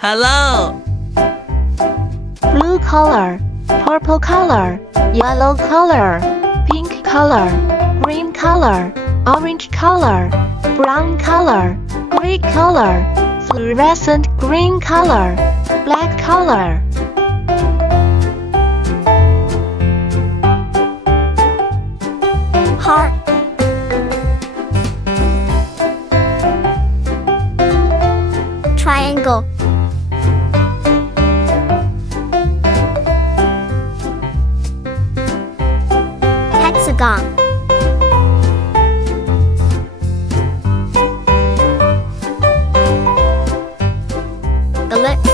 Hello. Blue color, purple color, yellow color, pink color, green color, orange color, brown color, gray color, fluorescent green color, black color. Heart, triangle, hexagon, ellipse,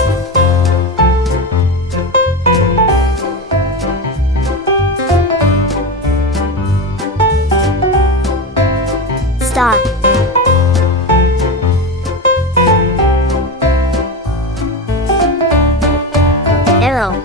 star, arrow,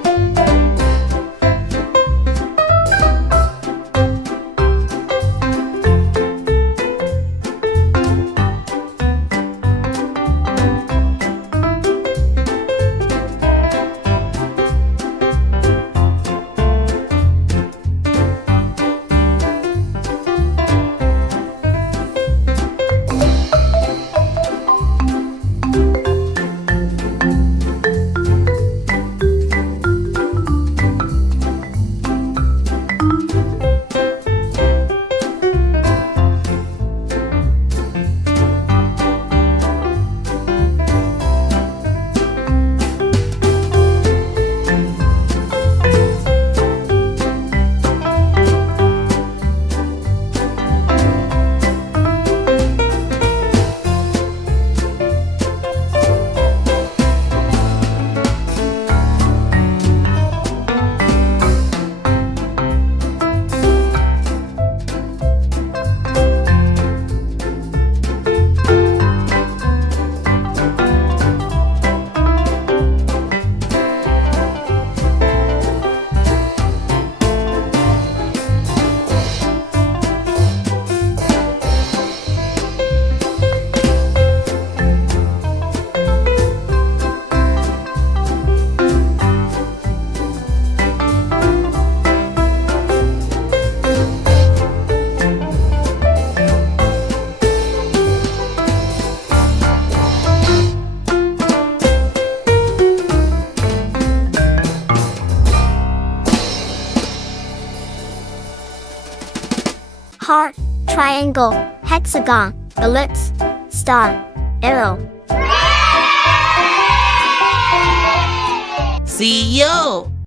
heart, triangle, hexagon, ellipse, star, arrow. See you.